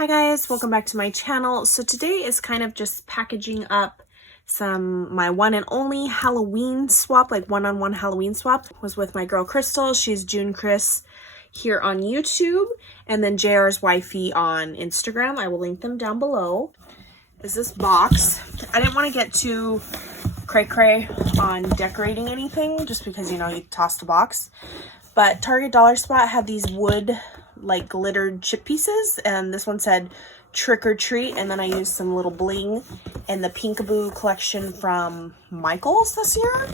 Hi guys, welcome back to my channel. So today is kind of just packaging up my one and only Halloween swap, like one-on-one Halloween swap. Was with my girl Crystal. She's June Chris here on YouTube, and then JR's wifey on Instagram. I will link them down below. Is this box. I didn't want to get too cray-cray on decorating anything just because, you know, you tossed a box. But Target Dollar Spot had these wood like glittered chip pieces, and this one said trick or treat, and then I used some little bling in the Peekaboo collection from Michael's this year,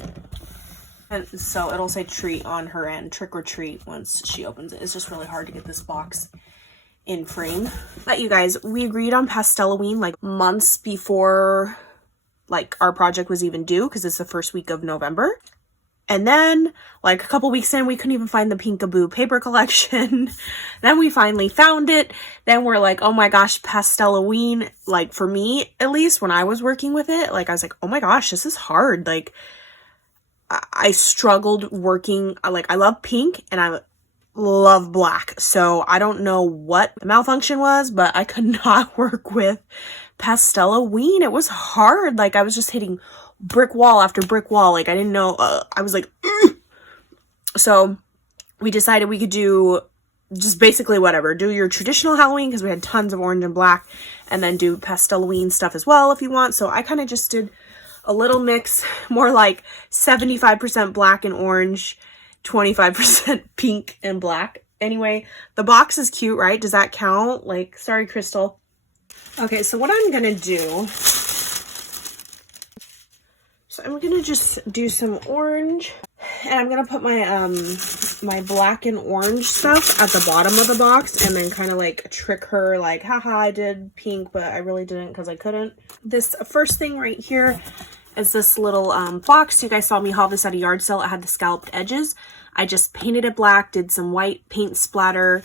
and so it'll say treat on her end, trick or treat, once she opens it. It's just really hard to get this box in frame. But you guys, we agreed on Pasteloween like months before like our project was even due, because it's the first week of November. And then, like, a couple weeks in, we couldn't even find the Peekaboo paper collection. Then we finally found it. Then we're like, oh my gosh, Pasteloween. Like, for me, at least, when I was working with it, like, I was like, oh my gosh, this is hard. Like, I struggled working. Like, I love pink and I love black. So, I don't know what the malfunction was, but I could not work with Pasteloween. It was hard. Like, I was just hitting brick wall after brick wall. Like, I didn't know. I was like, ugh. So we decided we could do just basically whatever. Do your traditional Halloween, because we had tons of orange and black, and then do Pasteloween stuff as well if you want. So I kind of just did a little mix, more like 75% black and orange, 25% pink and black. Anyway, the box is cute, right? Does that count? Like, sorry, Crystal. Okay, so what I'm gonna do, so I'm gonna just do some orange, and I'm gonna put my my black and orange stuff at the bottom of the box, and then kind of like trick her, like, haha, I did pink, but I really didn't because I couldn't. This first thing right here is this little box. You guys saw me haul this at a yard sale. It had the scalloped edges. I just painted it black, did some white paint splatter,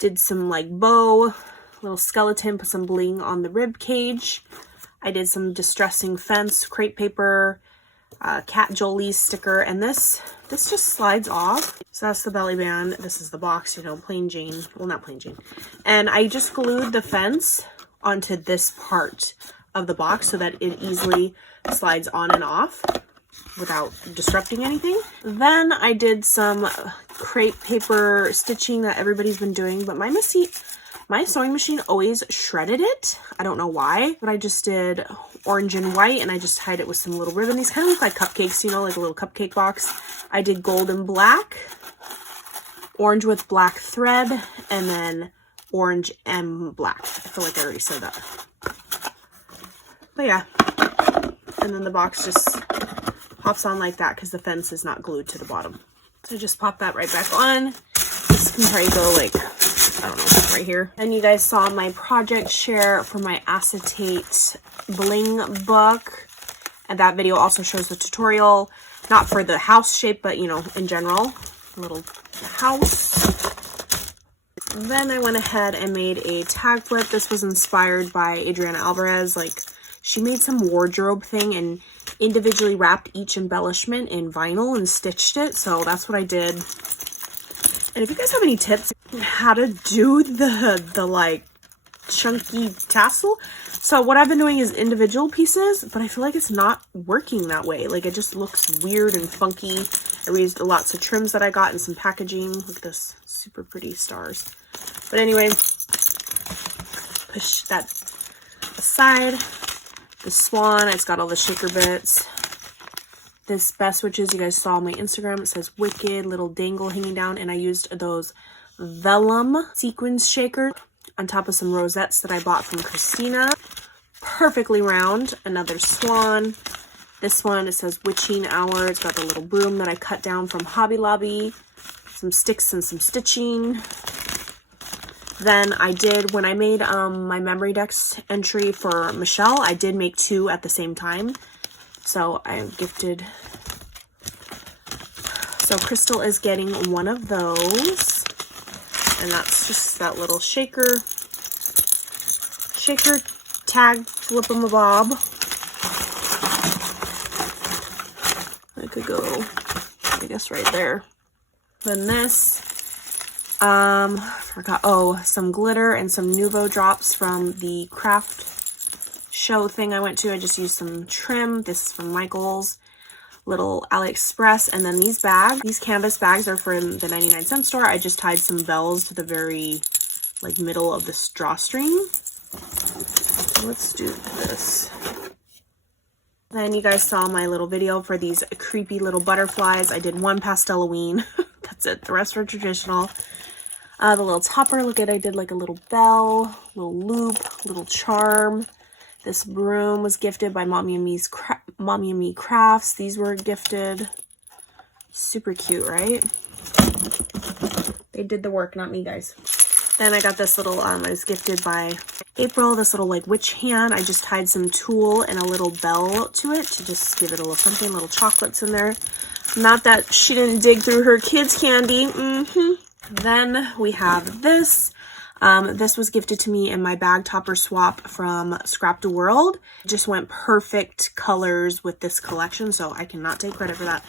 did some like bow, little skeleton, put some bling on the rib cage. I did some distressing fence, crepe paper, Cat Jolie sticker, and this just slides off. So that's the belly band. This is the box, you know, plain Jane. Well, not plain Jane. And I just glued the fence onto this part of the box so that it easily slides on and off without disrupting anything. Then I did some crepe paper stitching that everybody's been doing, but my sewing machine always shredded it. I don't know why, but I just did orange and white, and I just tied it with some little ribbon. These kind of look like cupcakes, you know, like a little cupcake box. I did gold and black, orange with black thread, and then orange and black. I feel like I already said that. But yeah, and then the box just pops on like that because the fence is not glued to the bottom. So just pop that right back on. This can probably go like, I don't know, right here. And you guys saw my project share for my acetate bling book, and that video also shows the tutorial, not for the house shape, but you know, in general, little house. Then I went ahead and made a tag flip. This was inspired by Adriana Alvarez. Like, she made some wardrobe thing and individually wrapped each embellishment in vinyl and stitched it. So that's what I did. And if you guys have any tips how to do the like chunky tassel, so what I've been doing is individual pieces, but I feel like it's not working that way. Like, it just looks weird and funky. I reused lots of trims that I got and some packaging. Look at this, super pretty stars. But anyway, push that aside. The swan, it's got all the shaker bits. This best witches, you guys saw on my Instagram, it says wicked, little dangle hanging down, and I used those vellum sequins shaker on top of some rosettes that I bought from Christina. Perfectly round. Another swan. This one, it says witching hour. It's got the little broom that I cut down from Hobby Lobby. Some sticks and some stitching. Then I did, when I made my memory decks entry for Michelle, I did make two at the same time. So I gifted, so Crystal is getting one of those, and that's just that little shaker tag flip-em-a-bob. I could go, I guess, right there. Then this Forgot, oh, some glitter and some Nuvo drops from the craft show thing I went to. I just used some trim. This is from Michael's little AliExpress. And then these bags, these canvas bags are from the 99-cent store. I just tied some bells to the very like middle of this drawstring. So let's do this. Then you guys saw my little video for these creepy little butterflies. I did one Pastel-Halloween. That's it. The rest are traditional. The little topper, look at, I did like a little bell, little loop, little charm. This broom was gifted by Mommy and Me Crafts. These were gifted. Super cute, right? They did the work, not me, guys. Then I got this little, I was gifted by April, this little like witch hand. I just tied some tulle and a little bell to it to just give it a little something, little chocolates in there. Not that she didn't dig through her kids' candy. Then we have this. This was gifted to me in my bag topper swap from Scrap the World. It just went perfect colors with this collection, so I cannot take credit for that.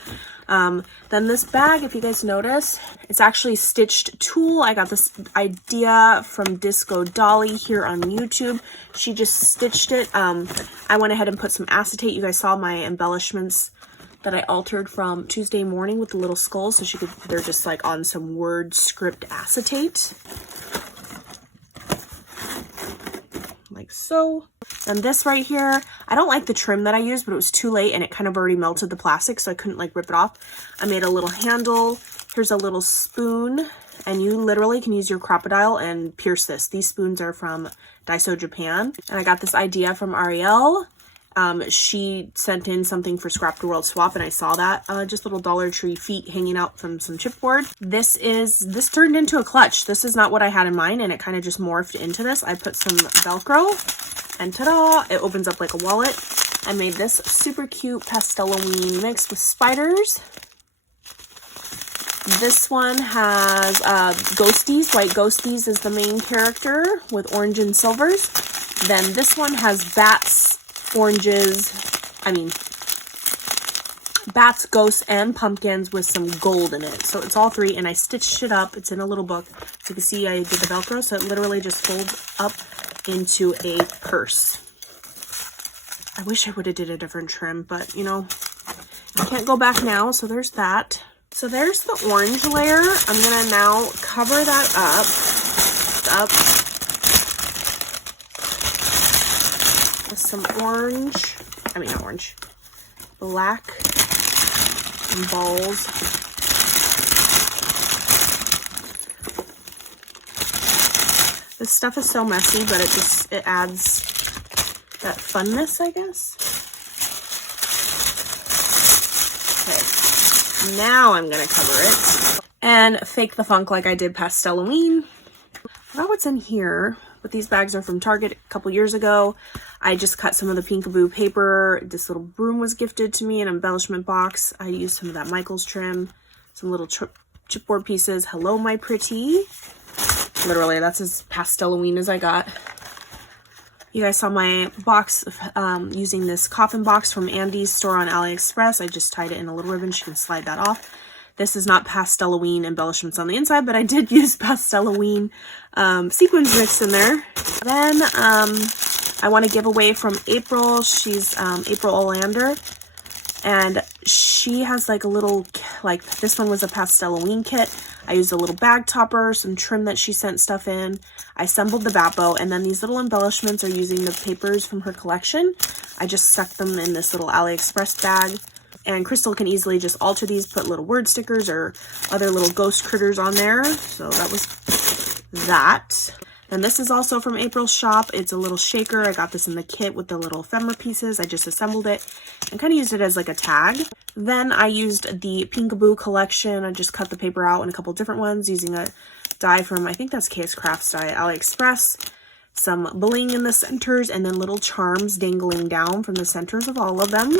Then this bag, if you guys notice, it's actually stitched tulle. I got this idea from Disco Dolly here on YouTube. She just stitched it. I went ahead and put some acetate. You guys saw my embellishments that I altered from Tuesday morning with the little skulls, so they're just like on some word script acetate. Like so. And this right here, I don't like the trim that I used, but it was too late and it kind of already melted the plastic, so I couldn't like rip it off. I made a little handle. Here's a little spoon, and you literally can use your crocodile and pierce this. These spoons are from Daiso Japan, and I got this idea from Ariel. She sent in something for Scrap the World swap, and I saw that just little Dollar Tree feet hanging out from some chipboard. This turned into a clutch. This is not what I had in mind, and it kind of just morphed into this. I put some Velcro, and ta-da, it opens up like a wallet. I made this super cute Pastel-Halloween mix with spiders. This one has ghosties. White ghosties is the main character with orange and silvers. Then this one has bats, oranges, bats, ghosts, and pumpkins with some gold in it. So it's all three, and I stitched it up. It's in a little book. So you can see I did the Velcro, so it literally just folds up into a purse. I wish I would have did a different trim, but you know, I can't go back now, so there's that. So there's the orange layer. I'm gonna now cover that up with some orange, not orange, black balls. This stuff is so messy, but it adds that funness, I guess. Okay, now I'm gonna cover it and fake the funk like I did Pastel-Halloween. I forgot what's in here, but these bags are from Target a couple years ago. I just cut some of the Peekaboo paper. This little broom was gifted to me in an embellishment box. I used some of that Michael's trim, some little chipboard pieces. Hello, my pretty. Literally, that's as Pastel-Halloween as I got. You guys saw my box using this coffin box from Andy's store on AliExpress. I just tied it in a little ribbon. She can slide that off. This is not Pastel-Halloween embellishments on the inside, but I did use Pastel-Halloween sequins mixed in there. Then I want to give away from April. She's April Olander, and she has like a little, like this one was a Pastel-Halloween kit. I used a little bag topper, some trim that she sent stuff in. I assembled the bat bow, and then these little embellishments are using the papers from her collection. I just stuck them in this little AliExpress bag. And Crystal can easily just alter these, put little word stickers or other little ghost critters on there. So that was that. And this is also from April's shop. It's a little shaker. I got this in the kit with the little ephemera pieces. I just assembled it and kind of used it as like a tag. Then I used the Peekaboo collection. I just cut the paper out in a couple different ones using a die from, I think that's KS Crafts die, AliExpress. Some bling in the centers, and then little charms dangling down from the centers of all of them.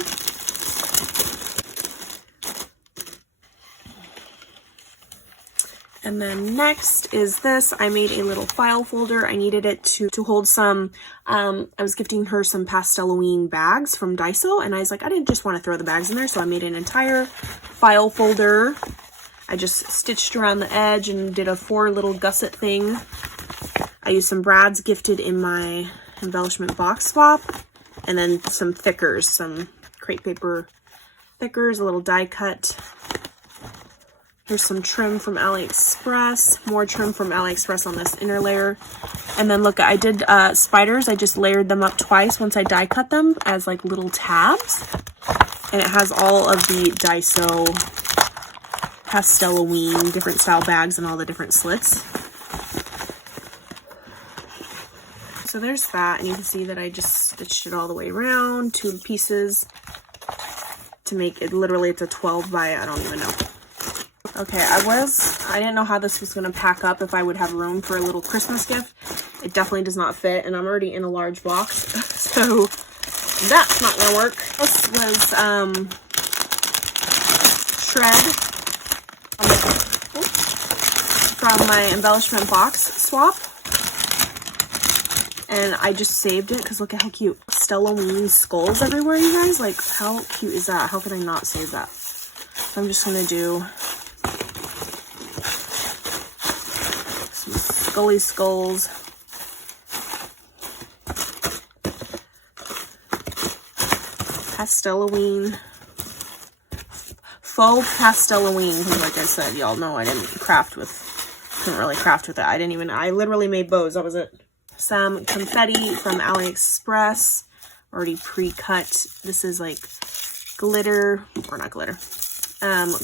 And then next is this. I made a little file folder. I needed it to hold some, I was gifting her some Pastel-Halloween bags from Daiso, and I was like, I didn't just want to throw the bags in there, so I made an entire file folder. I just stitched around the edge and did a 4 little gusset thing. I used some brads gifted in my embellishment box swap, and then some thickers, some crepe paper thickers, a little die cut. Here's some trim from AliExpress, more trim from AliExpress on this inner layer. And then look, I did spiders. I just layered them up twice once I die cut them as like little tabs. And it has all of the Daiso Pasteloween different style bags and all the different slits. So there's that, and you can see that I just stitched it all the way around, 2 pieces to make it, literally it's a 12 by, I don't even know. Okay, I didn't know how this was going to pack up, if I would have room for a little Christmas gift. It definitely does not fit, and I'm already in a large box, so that's not going to work. This was shred from my embellishment box swap, and I just saved it because look at how cute. Stelloween skulls everywhere, you guys. Like, how cute is that? How could I not save that? So I'm just going to do Scully skulls. Pasteloween. Faux Pasteloween. Because like I said, y'all know I couldn't really craft with it. I literally made bows. That was it. Some confetti from AliExpress. Already pre-cut. This is like glitter, or not glitter.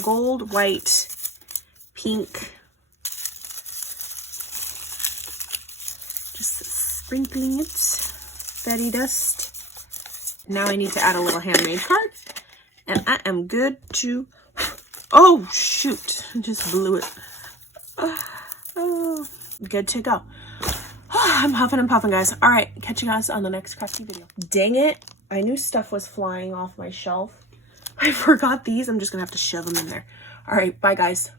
Gold, white, pink. Sprinkling it, fairy dust. Now I need to add a little handmade card, and I am good to, oh shoot, I just blew it. Oh, good to go. I'm huffing and puffing, guys. All right, catch you guys on the next crafty video. Dang it, I knew stuff was flying off my shelf. I forgot these. I'm just gonna have to shove them in there. All right, bye guys.